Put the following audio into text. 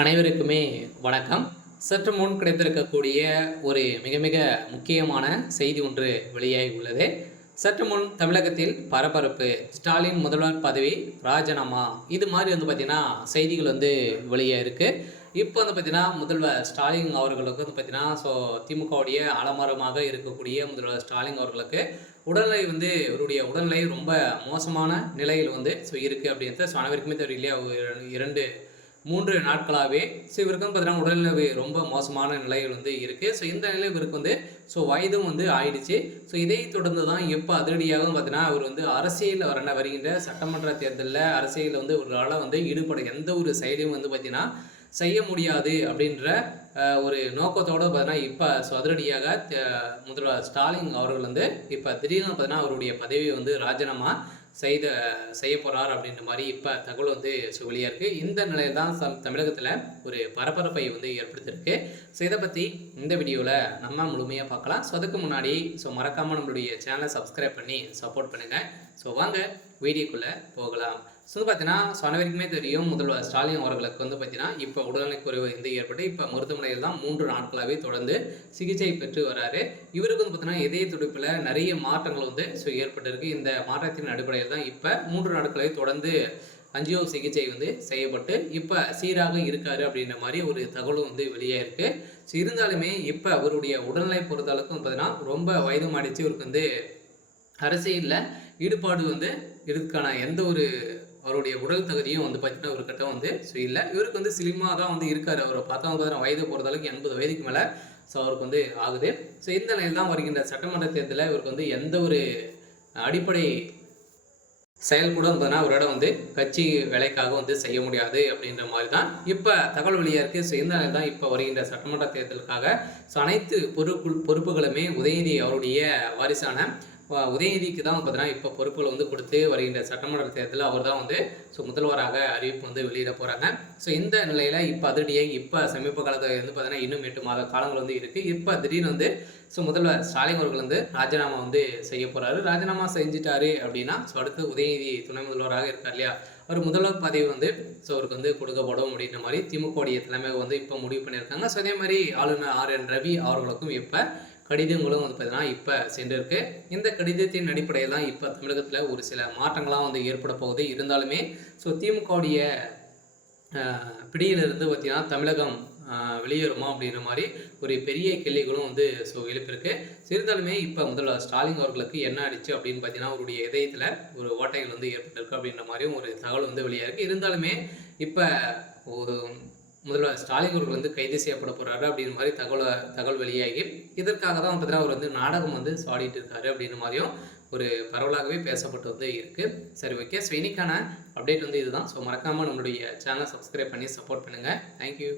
அனைவருக்குமே வணக்கம். சற்று முன் கிடைத்திருக்கக்கூடிய ஒரு மிக மிக முக்கியமான செய்தி ஒன்று வெளியாகி உள்ளது. சற்று முன் தமிழகத்தில் பரபரப்பு, ஸ்டாலின் முதல்வர் பதவி ராஜினாமா, இது மாதிரி பார்த்தீங்கன்னா செய்திகள் வெளியே இருக்குது. இப்போ பார்த்தீங்கன்னா முதல்வர் ஸ்டாலின் அவர்களுக்கு பார்த்தீங்கன்னா திமுகவுடைய ஆலமரமாக இருக்கக்கூடிய முதல்வர் ஸ்டாலின் அவர்களுக்கு உடல்நிலை இவருடைய உடல்நிலை ரொம்ப மோசமான நிலையில் இருக்குது அப்படின்றது அனைவருக்குமே தெரியும் இல்லையா. 3 நாட்களாகவே இவருக்கு பார்த்தீங்கன்னா உடல்நிலை ரொம்ப மோசமான நிலையில் இருக்குது. இந்த நிலை இவருக்கு வயதும் ஆயிடுச்சு. இதை தொடர்ந்து தான் எப்போ அதிரடியாக பார்த்தீங்கன்னா அவர் அரசியல் வருகின்ற சட்டமன்ற தேர்தலில் அரசியலில் அவரால் ஈடுபட எந்த ஒரு செயலையும் பார்த்தீங்கன்னா செய்ய முடியாது அப்படின்ற ஒரு நோக்கத்தோடு பார்த்தீங்கன்னா இப்போ அதிரடியாக முதல்வர் ஸ்டாலின் அவர்கள் இப்போ திடீர்னு பார்த்தீங்கன்னா அவருடைய பதவியை ராஜினாமா செய்ய போகிறார் அப்படின்ற மாதிரி இப்போ தகவல் வெளியாக இருக்குது. இந்த நிலையில் தான் தமிழகத்தில் ஒரு பரபரப்பை ஏற்படுத்தியிருக்கு. இதை பற்றி இந்த வீடியோவில் நம்ம முழுமையாக பார்க்கலாம். அதுக்கு முன்னாடி மறக்காமல் நம்மளுடைய சேனலை சப்ஸ்கிரைப் பண்ணி சப்போர்ட் பண்ணுங்கள். வாங்க வீடியோக்குள்ளே போகலாம். பார்த்தீங்கன்னா அனைவருக்குமே தெரியும் முதல்வர் ஸ்டாலின் அவர்களுக்கு பார்த்தீங்கன்னா இப்போ உடல்நலக் குறைவு ஏற்பட்டு இப்போ மருத்துவமனையில் தான் 3 நாட்களாகவே தொடர்ந்து சிகிச்சை பெற்று வராரு. இவருக்கு பார்த்தீங்கன்னா இதய துடிப்பில் நிறைய மாற்றங்கள் ஏற்பட்டிருக்கு. இந்த மாற்றத்தின் அடிப்படையில் தான் இப்போ 3 நாட்களாகவே தொடர்ந்து அஞ்சியோ சிகிச்சை செய்யப்பட்டு இப்போ சீராக இருக்காரு அப்படின்ற மாதிரி ஒரு தகவலும் வெளியே இருக்கு. இருந்தாலுமே இப்போ அவருடைய உடல்நிலை பொறுத்தளவுக்கு பார்த்தீங்கன்னா ரொம்ப வயதும் ஆயிடுச்சு. இவருக்கு அரசியலில் ஈடுபாடு இதுக்கான எந்த ஒரு அவருடைய உடல் தகுதியும் பார்த்தீங்கன்னா இவர்கிட்ட இல்லை. இவருக்கு ஸ்லிம்மாக தான் இருக்கார். அவரை பார்த்தா வயது பொறுத்தளவுக்கு 80 வயதுக்கு மேலே அவருக்கு ஆகுது. இந்த நிலையில் தான் வருகின்ற சட்டமன்ற தேர்தலில் இவருக்கு எந்த ஒரு அடிப்படை செயல் கூட பார்த்தீங்கன்னா அவரோட கட்சி வேலைக்காக செய்ய முடியாது அப்படின்ற மாதிரி தான் இப்போ தகவல் வெளியாக இருக்குது. இந்த நிலையில் தான் இப்போ வருகின்ற சட்டமன்ற தேர்தலுக்காக அனைத்து பொறுப்புகளுமே உதயநிதி அவருடைய வாரிசான உதயநிதிக்கு தான் பார்த்தீங்கன்னா இப்போ பொறுப்புகள் கொடுத்து வருகின்ற சட்டமன்ற தேர்தலில் அவர் தான் முதல்வராக அறிவிப்பு வெளியிட போகிறாங்க. இந்த நிலையில் இப்போ அதிரடியாக இப்போ சமீப காலத்தில் பார்த்தீங்கன்னா இன்னும் 8 மாத காலங்கள் இருக்குது. இப்போ திடீர்னு முதல்வர் ஸ்டாலின் அவர்கள் ராஜினாமா செய்ய போகிறாரு. ராஜினாமா செஞ்சிட்டாரு அப்படின்னா அடுத்து உதயநிதி துணை முதல்வராக இருக்கார் இல்லையா, அவர் முதல்வர் பதவி அவருக்கு கொடுக்கப்படும் அப்படின்ற மாதிரி திமுகவுடைய தலைமை இப்போ முடிவு பண்ணியிருக்காங்க. அதே மாதிரி ஆளுநர் RN ரவி அவர்களுக்கும் இப்போ கடிதங்களும் பார்த்தீங்கன்னா இப்போ சென்றிருக்கு. இந்த கடிதத்தின் அடிப்படையில் தான் இப்போ தமிழகத்தில் ஒரு சில மாற்றங்களாக ஏற்பட போகுது. இருந்தாலுமே திமுகவுடைய பிடியிலிருந்து பார்த்தீங்கன்னா தமிழகம் வெளியேறுமா அப்படின்ற மாதிரி ஒரு பெரிய கேள்விகளும் எழுப்பியிருக்கு. இருந்தாலுமே இப்போ முதல்வர் ஸ்டாலின் அவர்களுக்கு என்ன ஆயிடுச்சு அப்படின்னு பார்த்தீங்கன்னா அவருடைய இதயத்தில் ஒரு ஓட்டைகள் ஏற்பட்டிருக்கு அப்படின்ற மாதிரியும் ஒரு தகவல் வெளியாக இருக்குது. இருந்தாலுமே இப்போ ஒரு முதல்வர் ஸ்டாலின் அவர்கள் கைது செய்யப்பட போகிறாரு அப்படின்ற மாதிரி தகவல் வெளியாகி இதற்காக தான் பார்த்தீங்கன்னா அவர் நாடகம் சாடிட்டு இருக்காரு அப்படின்ற மாதிரியும் ஒரு பரவலாகவே பேசப்பட்டு இருக்குது. சரி, ஓகே. இன்னைக்கான அப்டேட் இதுதான். மறக்காமல் நம்மளுடைய சேனலை சப்ஸ்கிரைப் பண்ணி சப்போர்ட் பண்ணுங்கள். தேங்க்யூ.